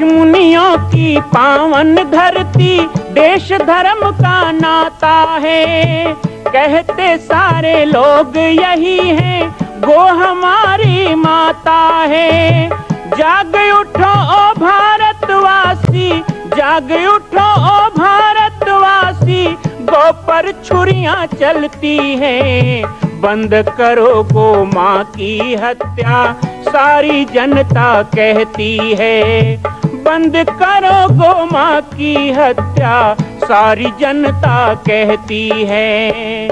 ऋषि मुनियों की पावन धरती, देश धर्म का नाता है। कहते सारे लोग यही हैं, गो हमारी माता है। जाग उठो ओ भारतवासी, जाग उठो ओ भारतवासी, गो पर छुरियां चलती हैं। बंद करो गो माँ की हत्या, सारी जनता कहती है। बंद करो गो माँ की हत्या, सारी जनता कहती है।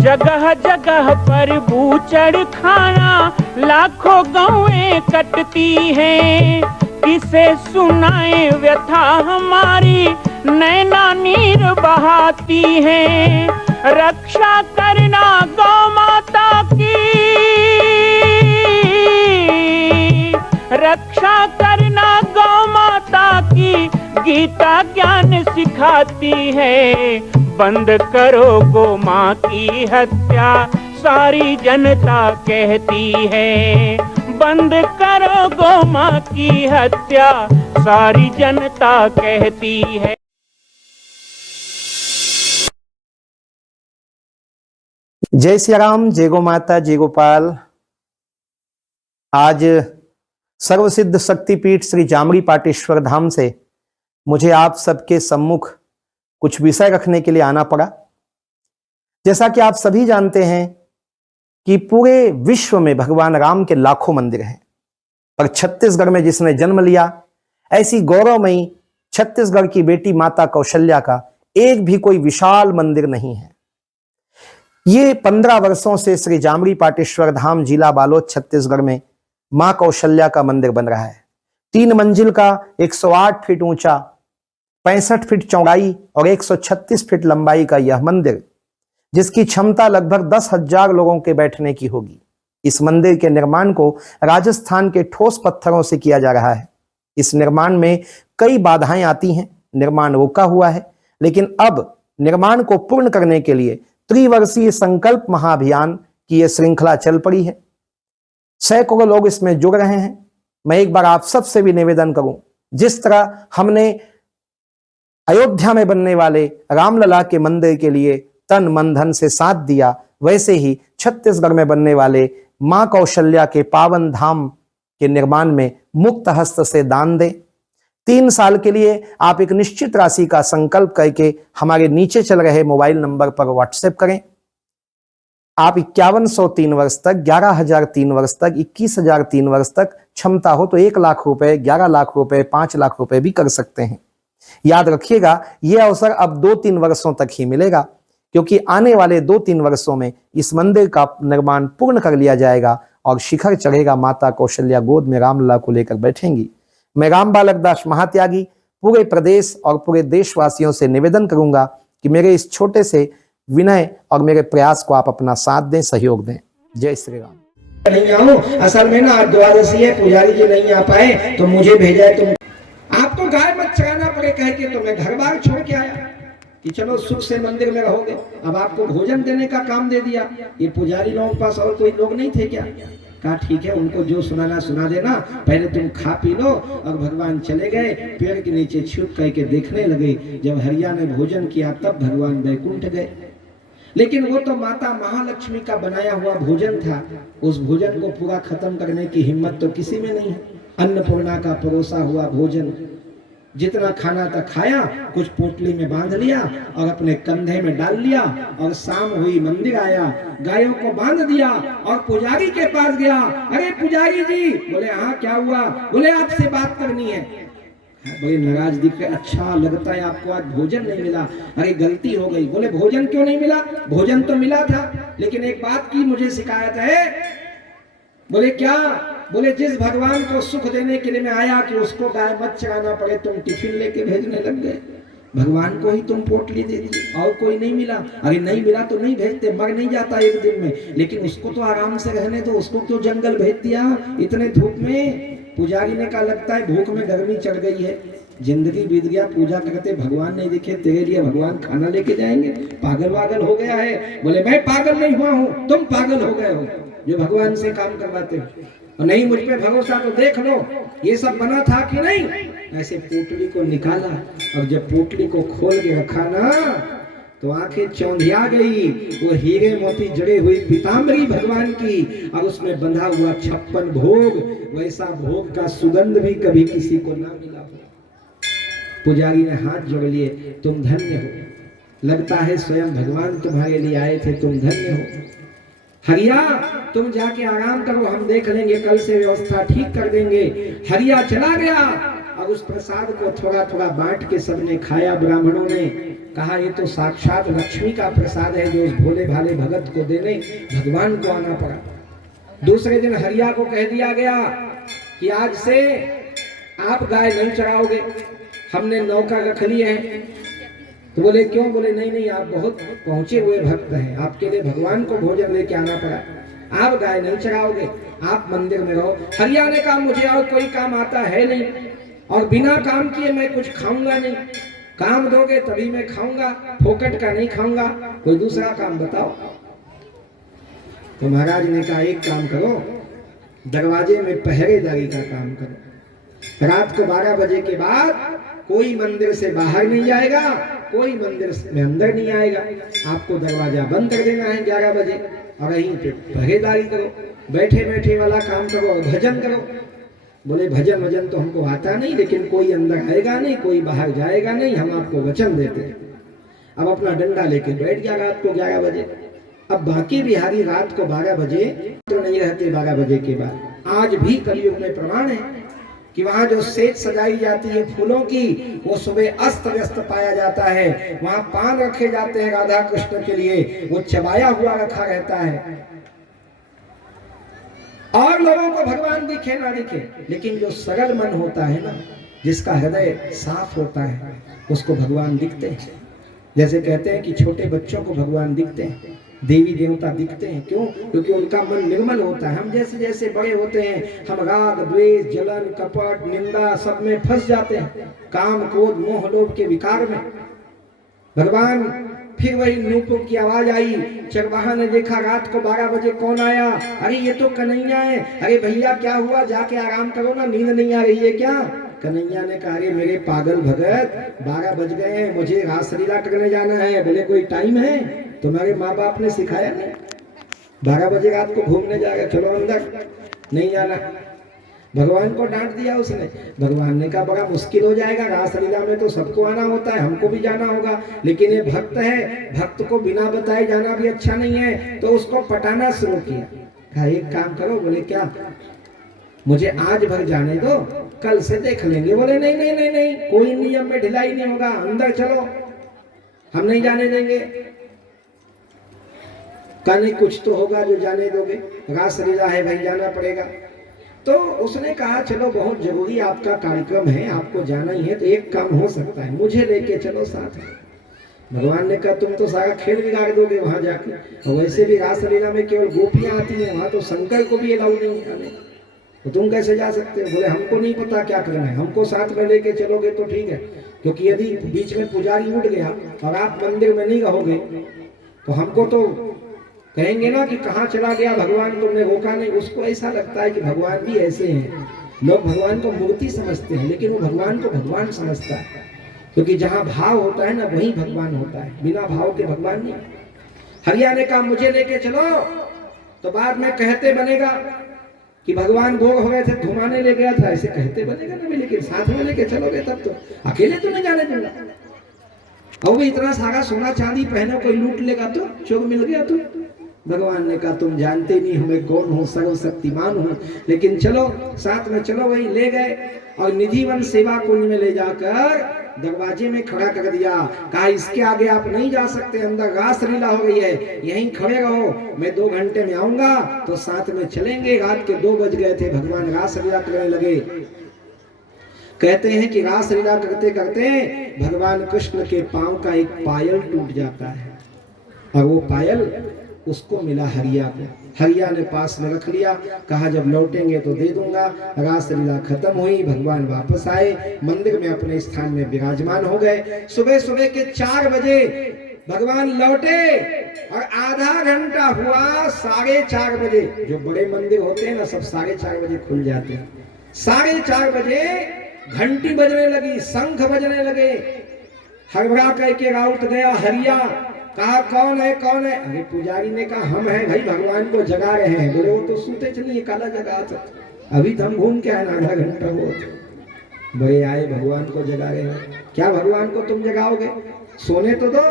जगह जगह पर बूचड़ खाना, लाखों गौएं कटती हैं। किसे सुनाए व्यथा हमारी, नैना नीर बहाती हैं। रक्षा करना गौ माता की, रक्षा करना गौ माता की, गीता ज्ञान सिखाती है। बंद करो गो माँ की हत्या, सारी जनता कहती है। बंद करो गो माँ की हत्या, सारी जनता कहती है। जय श्री राम, जय गो माता, जय गोपाल। आज सर्वसिद्ध शक्तिपीठ श्री जामरी पाटेश्वर धाम से मुझे आप सबके सम्मुख कुछ विषय रखने के लिए आना पड़ा। जैसा कि आप सभी जानते हैं कि पूरे विश्व में भगवान राम के लाखों मंदिर हैं, पर छत्तीसगढ़ में जिसने जन्म लिया, ऐसी गौरवमयी छत्तीसगढ़ की बेटी माता कौशल्या का एक भी कोई विशाल मंदिर नहीं है। ये 15 वर्षों से श्री जामरी पाटेश्वर धाम, जिला बालोद, छत्तीसगढ़ में मां कौशल्या का मंदिर बन रहा है। 3 मंजिल का 108 फीट ऊंचा, 65 फीट चौड़ाई और 136 फीट लंबाई का यह मंदिर, जिसकी क्षमता लगभग 10,000 लोगों के बैठने की होगी। इस मंदिर के निर्माण को राजस्थान के ठोस पत्थरों से किया जा रहा है। इस निर्माण में कई बाधाएं आती हैं, निर्माण रुका हुआ है, लेकिन अब निर्माण को पूर्ण करने के लिए त्रिवर्षीय संकल्प महाअभियान की यह श्रृंखला चल पड़ी है। सैकड़ों लोग इसमें जुड़ रहे हैं। मैं एक बार आप सबसे भी निवेदन करूं, जिस तरह हमने अयोध्या में बनने वाले रामलला के मंदिर के लिए तन मन धन से साथ दिया, वैसे ही छत्तीसगढ़ में बनने वाले मां कौशल्या के पावन धाम के निर्माण में मुक्त हस्त से दान दें। 3 साल के लिए आप एक निश्चित राशि का संकल्प करके हमारे नीचे चल रहे मोबाइल नंबर पर व्हाट्सएप करें। आप 5103 वर्ष तक, 11,003 वर्ष तक, 21,003 वर्ष तक, क्षमता हो तो 1 लाख रुपए, 11 लाख रुपए, 5 लाख रुपए भी कर सकते हैं। याद रखिएगा, यह अवसर अब 2-3 वर्षों तक ही मिलेगा, क्योंकि आने वाले 2-3 वर्षों में इस मंदिर का निर्माण पूर्ण कर लिया जाएगा और शिखर चढ़ेगा। माता कौशल्या गोद में रामलला को लेकर बैठेंगी। मैं राम बालक दास महात्यागी पूरे प्रदेश और पूरे देशवासियों से निवेदन करूंगा कि मेरे इस छोटे से विनय और मेरे प्रयास को आप अपना साथ दें, सहयोग दें। जय श्री राम। नहीं आऊं, असल में ना आज द्वादशी है, पुजारी जी नहीं आ पाए तो मुझे भेजा है। तुम आपको गाय मत चराना पड़े कह के तो मैं घर बार छोड़ के आया कि चलो सुख से मंदिर में रहोगे। अब आपको भोजन देने का काम दे दिया। ये पुजारी लोगों के पास और कोई लोग नहीं थे क्या? कहा ठीक है, उनको जो सुनाना सुना देना, पहले तुम खा पी लो। और भगवान चले गए, पेड़ के नीचे छुप करके देखने लगे। जब हरिया ने भोजन किया तब भगवान बैकुंठ गए। लेकिन वो तो माता महालक्ष्मी का बनाया हुआ भोजन था। उस भोजन को पूरा खत्म करने की हिम्मत तो किसी में नहीं है। अन्नपूर्णा का परोसा हुआ भोजन, जितना खाना था खाया, कुछ पोटली में बांध लिया और अपने कंधे में डाल लिया। और शाम हुई, मंदिर आया, गायों को बांध दिया और पुजारी के पास गया। अरे पुजारी जी, बोले हाँ क्या हुआ? बोले आपसे बात करनी है। बड़े नाराज दिख रहे। अच्छा लगता है आपको आज भोजन नहीं मिला? अरे गलती हो गई। बोले भोजन क्यों नहीं मिला? भोजन तो मिला था, लेकिन एक बात की मुझे शिकायत है। बोले क्या? बोले जिस भगवान को सुख देने के लिए मैं आया कि उसको गाय मत चराना पड़े, तुम टिफिन लेके भेजने लग गए। भगवान को ही तुम पोटली दे दी और कोई नहीं मिला। अरे नहीं मिला तो नहीं भेजते, मर नहीं जाता एक दिन में, लेकिन उसको तो आराम से रहने दो। उसको क्यों जंगल भेज दिया इतने धूप में? पुजारी ने कहा लगता है भूख में गर्मी चढ़ गई है। जिंदगी बीत गया, पूजा करते भगवान नहीं दिखे, तेरे लिए भगवान खाना लेके जाएंगे? पागल वागल हो गया है। बोले मैं पागल नहीं हुआ हूँ, तुम पागल हो गए हो जो भगवान से काम करवाते हो। और नहीं मुझ पे भरोसा तो देख लो ये सब बना था कि नहीं। ऐसे पोटली को निकाला और जब पोटली को खोल के रखा ना तो आंखें चौंधिया गई। वो हीरे मोती जड़े हुई पीताम्बरी भगवान की और उसमें बंधा हुआ 56 भोग, वैसा भोग का सुगंध भी कभी किसी को ना मिला हो। पुजारी ने हाथ जोड़ लिए, तुम धन्य हो, लगता है स्वयं भगवान तुम्हारे लिए आए थे, तुम धन्य हो। हरिया तुम जाके आराम करो, हम देख लेंगे, कल से व्यवस्था ठीक कर देंगे। हरिया चला गया और उस प्रसाद को थोड़ा थोड़ा बांट के सबने खाया। ब्राह्मणों ने कहा ये तो साक्षात लक्ष्मी का प्रसाद है जो उस भोले भाले भगत को देने भगवान को आना पड़ा। दूसरे दिन हरिया को कह दिया गया कि आज से आप गाय नहीं चराओगे, हमने नौका रख ली है। तो बोले क्यों? बोले नहीं नहीं, आप बहुत पहुंचे हुए भक्त हैं, आपके लिए भगवान को भोजन लेके आना पड़ा, आप गाय नहीं चराओगे, आप मंदिर में रहो। हरिया ने कहा मुझे और कोई काम आता है नहीं और बिना काम किए मैं कुछ खाऊंगा नहीं, काम दोगे तभी मैं खाऊंगा, फोकट का नहीं खाऊंगा, कोई दूसरा काम बताओ। तो महाराज ने कहा एक काम करो, दरवाजे में पहरेदारी का काम करो। रात को 12 बजे के बाद कोई मंदिर से बाहर नहीं जाएगा, कोई मंदिर में अंदर नहीं आएगा। आपको दरवाजा बंद कर देना है 11 बजे और यहीं पे पहरेदारी करो, बैठे बैठे वाला काम करो और भजन करो। बोले भजन वजन तो हमको आता नहीं, लेकिन कोई अंदर आएगा नहीं, कोई बाहर जाएगा नहीं, हम आपको वचन देते हैं। अब अपना डंडा लेके बैठ गया रात को 11 बजे। अब बाकी बिहारी रात को 12 बजे तो नहीं रहते, 12 बजे के बाद। आज भी कलयुग में प्रमाण है कि वहाँ जो सेज सजाई जाती है फूलों की, वो सुबह अस्त व्यस्त पाया जाता है। वहाँ पान रखे जाते हैं राधा कृष्ण के लिए, वो चबाया हुआ रखा रहता है। और लोगों को भगवान दिखे ना दिखे, लेकिन जो सरल मन होता है ना, जिसका हृदय साफ होता है, उसको भगवान दिखते हैं। जैसे कहते हैं कि छोटे बच्चों को भगवान दिखते हैं, देवी देवता दिखते हैं। क्यों? क्योंकि उनका मन निर्मल होता है। हम जैसे जैसे बड़े होते हैं, हम राग द्वेष जलन कपट निंदा सब में फंस जाते हैं, काम क्रोध मोह लोभ के विकार में। भगवान फिर वही नूपुर की आवाज आई, चरवाहा ने देखा रात को 12 बजे कौन आया, अरे ये तो कन्हैया है। अरे भैया क्या हुआ, जाके आराम करो ना, नींद नहीं आ रही है क्या? कन्हैया ने कहा अरे मेरे पागल भगत 12 बज गए हैं, मुझे रासलीला करने जाना है। बोले कोई टाइम है? तुम्हारे माँ बाप ने सिखाया नहीं? 12 बजे रात को घूमने जाएगा, चलो अंदर नहीं जाना। भगवान को डांट दिया उसने। भगवान ने कहा बड़ा मुश्किल हो जाएगा, रासलीला में तो सबको आना होता है, हमको भी जाना होगा, लेकिन ये भक्त है, भक्त को बिना बताए जाना भी अच्छा नहीं है। तो उसको पटाना शुरू किया। कहा एक काम करो। बोले क्या? मुझे आज भर जाने दो, कल से देख लेंगे। बोले नहीं नहीं नहीं नहीं, कोई नियम में ढिलाई नहीं होगा, अंदर चलो, हम नहीं जाने देंगे। कहा नहीं कुछ तो होगा जो जाने दोगे, रासलीला है भाई, जाना पड़ेगा। तो उसने कहा चलो बहुत जरूरी आपका कार्यक्रम है, आपको जाना ही है, तो एक काम हो सकता है, मुझे लेके चलो साथ में। भगवान ने कहा तुम तो सारा खेल बिगाड़ दोगे वहां जाके, और वैसे भी रासलीला में केवल गोपियां आती हैं, वहां तो शंकर को भी अलाउ नहीं आने, तो तुम कैसे जा सकते हो? बोले हमको नहीं पता क्या करना है, हमको साथ में लेके चलोगे तो ठीक है, क्योंकि यदि बीच में पुजारी उठ गया और आप मंदिर में नहीं रहोगे तो हमको तो कहेंगे ना कि कहाँ चला गया भगवान, तुमने रोका नहीं। उसको ऐसा लगता है कि भगवान भी ऐसे हैं, लोग भगवान को मूर्ति समझते हैं, लेकिन वो भगवान को भगवान समझता है, क्योंकि जहाँ भाव होता है ना वही भगवान होता है, बिना भाव के भगवान नहीं। हरिया ने कहा मुझे लेके चलो, तो बाद में कहते बनेगा कि भगवान भोग हो गए थे घुमाने ले गया था, ऐसे कहते बनेगा ना, लेकिन साथ में लेके चलोगे तब तो, अकेले तो नहीं जाने दूंगा। और भी इतना सारा सोना चांदी पहने, कोई लूट लेगा तो, चोर मिल गया तो। भगवान ने कहा तुम जानते नहीं हूं मैं कौन हूँ, सर्वशक्तिमान हूँ, लेकिन चलो साथ में चलो। वही ले गए और निधिवन सेवा कुंज में ले जाकर दरवाजे में खड़ा कर दिया। कहा इसके आगे आप नहीं जा सकते, अंदर रासलीला हो गई है, यहीं खड़े रहो, मैं 2 घंटे में आऊंगा तो साथ में चलेंगे। रात के 2 बज गए थे, भगवान रासलीला करने लगे। कहते हैं कि रासलीला करते करते भगवान कृष्ण के पांव का एक पायल टूट जाता है, और वो पायल उसको मिला हरिया को। हरिया ने पास में रख लिया, कहा जब लौटेंगे तो दे दूंगा। रासलीला खत्म हुई, भगवान वापस आए, मंदिर में अपने स्थान में विराजमान हो गए। सुबह सुबह के 4 बजे भगवान लौटे और आधा घंटा हुआ 4:30 बजे। जो बड़े मंदिर होते हैं ना, सब 4:30 बजे खुल जाते हैं। 4:30 बजे घंटी बजने लगी, शंख बजने लगे। हड़बड़ा करके राउत गया हरिया, कहा कौन है कौन है? अरे पुजारी ने कहा हम हैं भाई, भगवान को जगा रहे हैं। बोले वो तो सूते चलिए, काला जगा था, अभी तो हम घूम के आए ना, आधा घंटा हो। बड़े आए, भगवान को जगा रहे हैं। क्या भगवान को तुम जगाओगे? सोने तो दो।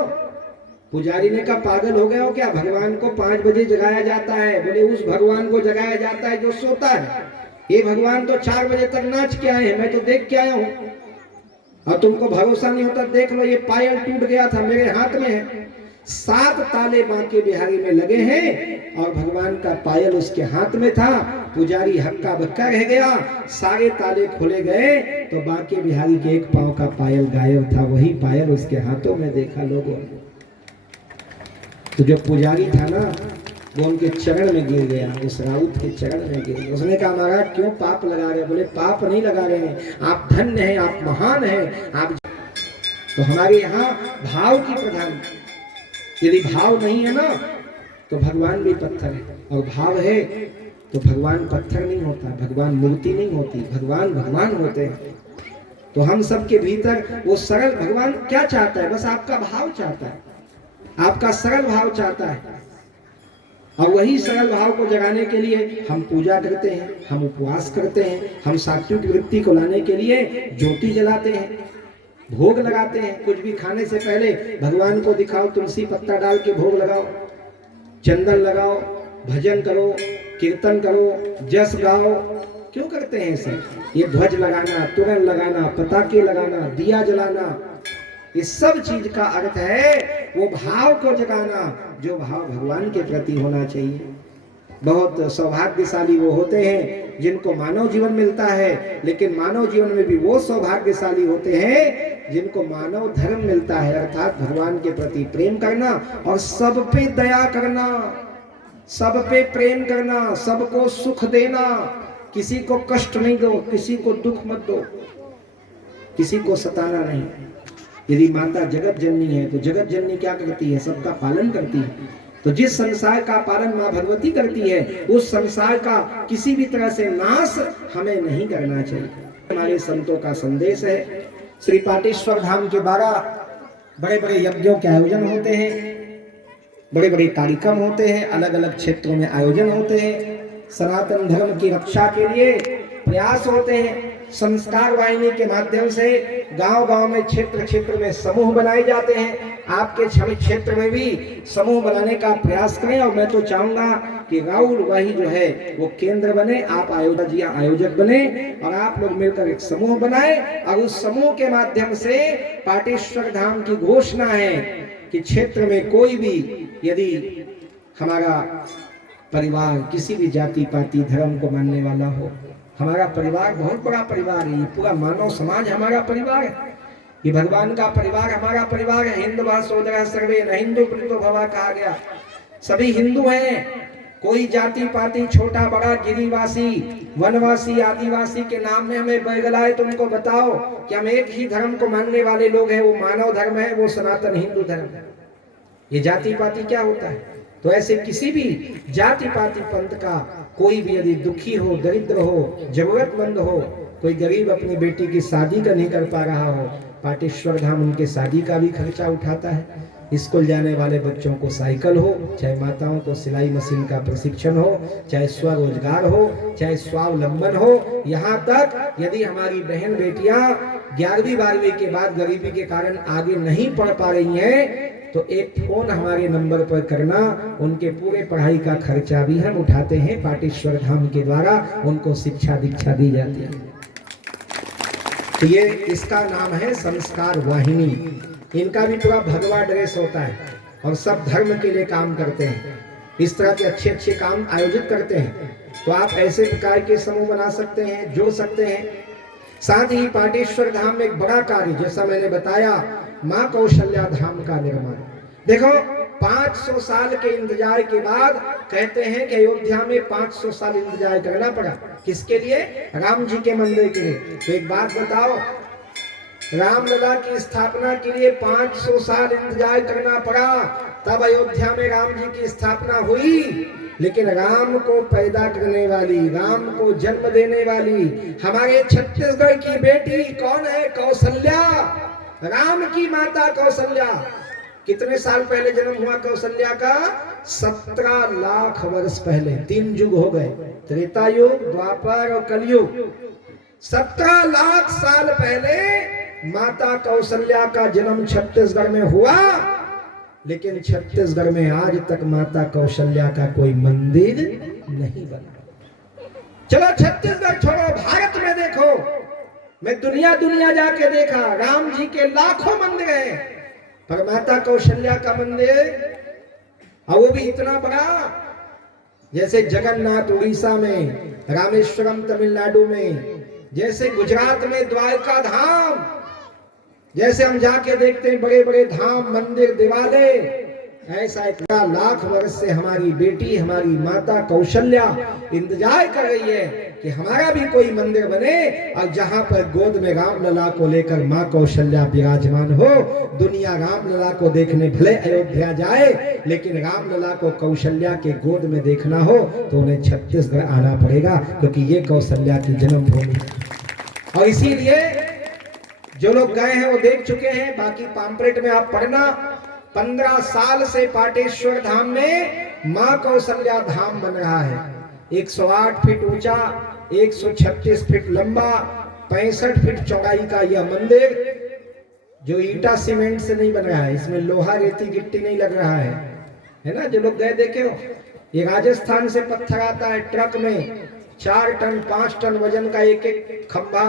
पुजारी ने कहा पागल हो गए हो क्या? भगवान को 5 बजे जगाया जाता है। बोले उस भगवान को जगाया जाता है जो सोता है। ये भगवान तो 4 बजे तक नाच के आए हैं, मैं तो देख के आया हूँ। और तुमको भरोसा नहीं होता, देख लो, ये पायल टूट गया था, मेरे हाथ में है। 7 ताले बांके बिहारी में लगे हैं और भगवान का पायल उसके हाथ में था। पुजारी हक्का बक्का रह गया, सारे ताले खोले गए तो बांके बिहारी के एक पांव का पायल गायब था। वही पायल उसके हाथों में देखा लोगों। तो जो पुजारी था ना, वो उनके चरण में गिर गया, उस राउत के चरण में गिर गया। उसने कहा महाराज क्यों पाप लगा रहे? बोले पाप नहीं लगा रहे हैं, आप धन्य हैं, आप महान हैं, आप। तो हमारे यहाँ भाव की प्रधान, यदि भाव नहीं है ना तो भगवान भी पत्थर है, और भाव है तो भगवान पत्थर नहीं होता, भगवान मूर्ति नहीं होती, भगवान भगवान होते हैं। तो हम सबके भीतर वो सरल भगवान क्या चाहता है? बस आपका भाव चाहता है, आपका सरल भाव चाहता है। और वही सरल भाव को जगाने के लिए हम पूजा करते हैं, हम उपवास करते हैं, हम सात्विक वृत्ति को लाने के लिए ज्योति जलाते हैं, भोग लगाते हैं। कुछ भी खाने से पहले भगवान को दिखाओ, तुलसी पत्ता डाल के भोग लगाओ, चंदन लगाओ, भजन करो, कीर्तन करो, जस गाओ। क्यों करते हैं सब? ये ध्वज लगाना, तोरण लगाना, पताके लगाना, दिया जलाना, इस सब चीज का अर्थ है वो भाव को जगाना जो भाव भगवान के प्रति होना चाहिए। बहुत सौभाग्यशाली वो होते हैं जिनको मानव जीवन मिलता है, लेकिन मानव जीवन में भी वो सौभाग्यशाली होते हैं जिनको मानव धर्म मिलता है, अर्थात भगवान के प्रति प्रेम करना और सब पे दया करना, सब पे प्रेम करना, सबको सुख देना। किसी को कष्ट नहीं दो, किसी को दुख मत दो, किसी को सताना नहीं। यदि माता जगत जननी है तो जगत जननी क्या करती है? सबका पालन करती है। तो जिस संसार का पालन माँ भगवती करती है, उस संसार का किसी भी तरह से नाश हमें नहीं करना चाहिए। हमारे संतों का संदेश है। श्री पाटेश्वर धाम के 12 बड़े बड़े यज्ञों के आयोजन होते हैं, बड़े बड़े कार्यक्रम होते हैं, अलग अलग क्षेत्रों में आयोजन होते हैं। सनातन धर्म की रक्षा के लिए प्रयास होते हैं। संस्कार वाहिनी के माध्यम से गांव-गांव में, क्षेत्र क्षेत्र में समूह बनाए जाते हैं। आपके क्षेत्र में भी समूह बनाने का प्रयास करें। और मैं तो चाहूंगा कि राउर वही जो है वो केंद्र बने, आप आयोजक बने और आप लोग मिलकर एक समूह बनाए। और उस समूह के माध्यम से पाटेश्वर धाम की घोषणा है कि क्षेत्र में कोई भी यदि हमारा परिवार किसी भी जाति पाति धर्म को मानने वाला हो, हमारा परिवार बहुत बड़ा परिवार है, ये पूरा मानव समाज हमारा परिवार है, ये भगवान का परिवार हमारा परिवार है। हिंदुवा सोदरा सर्वे न हिंदू प्रीतो भवा कहा गया। सभी हिंदू हैं, कोई जाति पाति छोटा बड़ा, गिरिवासी, वनवासी, आदिवासी के नाम में हमें बरगलाए तो उनको बताओ कि हम एक ही धर्म को मानने वाले लोग हैं। वो मानव धर्म है, वो सनातन हिंदू धर्म है। ये जाति पाति क्या होता है? तो ऐसे किसी भी जाति पाति पंथ का कोई भी यदि दुखी हो, दरिद्र हो, जरूरतमंद हो, कोई गरीब अपनी बेटी की शादी का नहीं कर पा रहा हो, पाटेश्वर धाम उनके शादी का भी खर्चा उठाता है। स्कूल जाने वाले बच्चों को साइकिल हो, चाहे माताओं को सिलाई मशीन का प्रशिक्षण हो, चाहे स्वरोजगार हो, चाहे स्वावलंबन हो, यहाँ तक यदि हमारी बहन बेटियां 11वीं 12वीं के बाद गरीबी के कारण आगे नहीं पढ़ पा रही हैं तो एक फोन हमारे नंबर पर करना, उनके पूरे पढ़ाई का खर्चा भी हम उठाते हैं। पाटेश्वर धाम के द्वारा उनको शिक्षा दीक्षा दी जाती है। तो ये इसका नाम है संस्कार वाहिनी। इनका भी पूरा भगवा ड्रेस होता है और सब धर्म के लिए काम करते हैं। इस तरह के अच्छे अच्छे काम आयोजित करते हैं। तो आप ऐसे प्रकार के समूह बना सकते हैं, जोड़ सकते हैं। साथ ही पाटेश्वर धाम में एक बड़ा कार्य, जैसा मैंने बताया, माँ कौशल्या धाम का निर्माण। देखो 500 साल के इंतजार के बाद कहते हैं कि अयोध्या में 500 साल इंतजार करना पड़ा। किसके लिए? राम जी के मंदिर के लिए। तो एक बात बताओ, रामलला की स्थापना के लिए 500 साल इंतजार करना पड़ा, तब अयोध्या में राम जी की स्थापना हुई। लेकिन राम को पैदा करने वाली, राम को जन्म देने वाली हमारे छत्तीसगढ़ की बेटी कौन है? कौशल्या, राम की माता कौशल्या। कितने साल पहले जन्म हुआ कौशल्या का? 17 लाख वर्ष पहले। 3 युग हो गए, त्रेता युग, द्वापर और कलयुग। 17 लाख साल पहले माता कौशल्या का जन्म छत्तीसगढ़ में हुआ, लेकिन छत्तीसगढ़ में आज तक माता कौशल्या का कोई मंदिर नहीं बना। चलो छत्तीसगढ़ छोड़ो, भारत में देखो। मैं दुनिया जाके देखा, राम जी के लाखों मंदिर हैं, पर माता कौशल्या का मंदिर, और वो भी इतना बड़ा, जैसे जगन्नाथ उड़ीसा में, रामेश्वरम तमिलनाडु में, जैसे गुजरात में द्वारका धाम, जैसे हम जाके देखते हैं बड़े बड़े धाम, मंदिर, दिवाले, ऐसा 1 लाख वर्ष से हमारी बेटी, हमारी माता कौशल्या इंतजार कर रही है कि हमारा भी कोई मंदिर बने, और जहां पर गोद में रामलला को लेकर मां कौशल्या विराजमान हो। दुनिया रामलला को देखने भले अयोध्या जाए, लेकिन रामलला को कौशल्या के गोद में देखना हो तो उन्हें छत्तीसगढ़ आना पड़ेगा, क्योंकि ये कौशल्या की जन्मभूमि है। और इसीलिए जो लोग गए हैं वो देख चुके हैं, बाकी पैम्पलेट में आप पढ़ना। 15 साल से पाटेश्वर धाम में मां कौशल्या धाम बन रहा है। 108 फीट ऊंचा, 136 फीट लंबा, 65 फीट चौड़ाई का यह मंदिर, जो ईटा सीमेंट से नहीं बन रहा है, इसमें लोहा, रेती, गिट्टी नहीं लग रहा है ना। जो लोग गए देखे हो, ये राजस्थान से पत्थर आता है ट्रक में, 4 टन 5 टन वजन का एक खंभा,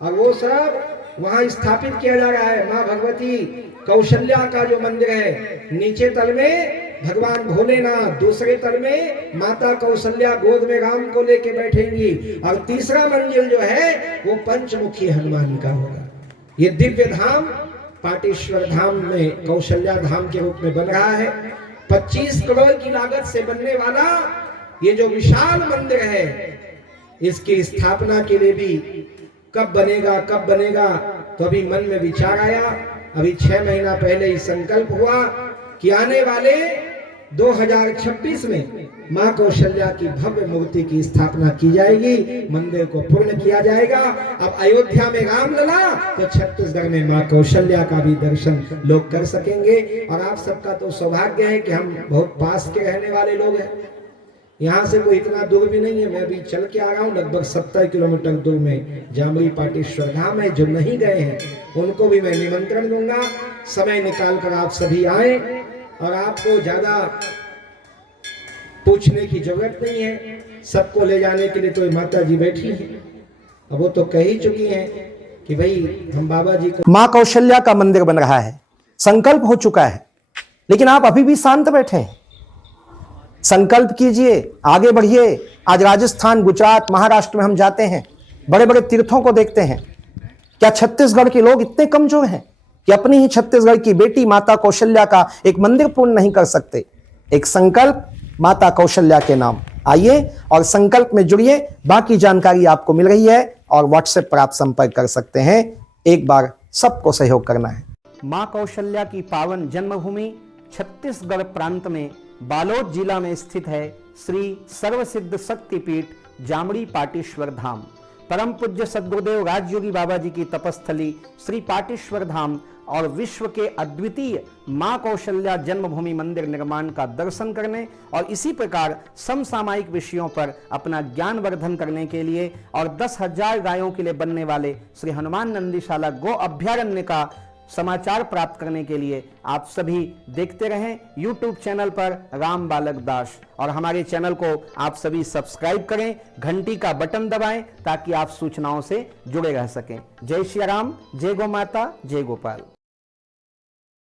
और वो सब वहां स्थापित किया जा रहा है। मां भगवती कौशल्या का जो मंदिर है, नीचे तल में भगवान भोलेनाथ, दूसरे तल में माता कौशल्या गोद में राम को लेके बैठेंगी, और तीसरा मंजिल जो है वो पंचमुखी हनुमान का होगा। ये दिव्य धाम पाटेश्वर धाम में कौशल्या धाम के रूप में बन रहा है। 25 करोड़ की लागत से बनने वाला ये जो विशाल मंदिर है, इसकी स्थापना के लिए भी कब बनेगा, तो अभी मन में विचार आया। अभी 6 महीना पहले ही संकल्प हुआ कि आने वाले 2026 में मां कौशल्या की भव्य मूर्ति की स्थापना की जाएगी, मंदिर को पूर्ण किया जाएगा। अब अयोध्या में रामलला, तो छत्तीसगढ़ में मां कौशल्या का भी दर्शन लोग कर सकेंगे। और आप सबका तो सौभाग्य है कि हम बहुत पास के रहने वाले लोग हैं, यहाँ से कोई इतना दूर भी नहीं है। मैं अभी चल के आ रहा हूँ, लगभग 70 किलोमीटर दूर में जामरी पाटेश्वर धाम है। जो नहीं गए हैं उनको भी मैं निमंत्रण दूंगा, समय निकाल कर आप सभी आए। और आपको ज्यादा पूछने की जरूरत नहीं है, सबको ले जाने के लिए तो माता जी बैठी है, अब वो तो कह ही चुकी हैं कि भाई हम बाबा जी को। मां कौशल्या का मंदिर बन रहा है, संकल्प हो चुका है, लेकिन आप अभी भी शांत बैठे हैं। संकल्प कीजिए, आगे बढ़िए। आज राजस्थान, गुजरात, महाराष्ट्र में हम जाते हैं, बड़े बड़े तीर्थों को देखते हैं। क्या छत्तीसगढ़ के लोग इतने कमजोर हैं कि अपनी ही छत्तीसगढ़ की बेटी माता कौशल्या का एक मंदिर पूर्ण नहीं कर सकते? एक संकल्प माता कौशल्या के नाम। आइए और संकल्प में जुड़िए। बाकी जानकारी आपको मिल रही है और व्हाट्सएप पर आप संपर्क कर सकते हैं। एक बार सबको सहयोग करना है। मां कौशल्या की पावन जन्मभूमि छत्तीसगढ़ प्रांत में बालोद जिला में स्थित है श्री सर्वसिद्ध शक्तिपीठ जामड़ी पाटेश्वर धाम। परम पूज्य सद्गुरुदेव राजयोगी बाबा जी की तपस्थली श्री पाटेश्वर धाम और विश्व के अद्वितीय मां कौशल्या जन्मभूमि मंदिर निर्माण का दर्शन करने और इसी प्रकार समसामयिक विषयों पर अपना ज्ञान वर्धन करने के लिए और 10,000 गायों के लिए बनने वाले श्री हनुमान नंदीशाला गो अभ्यारण्य का समाचार प्राप्त करने के लिए आप सभी देखते रहें YouTube चैनल पर राम बालक दास, और हमारे चैनल को आप सभी सब्सक्राइब करें, घंटी का बटन दबाएं ताकि आप सूचनाओं से जुड़े रह सकें। जय श्री राम, जय गौ माता, जय गोपाल।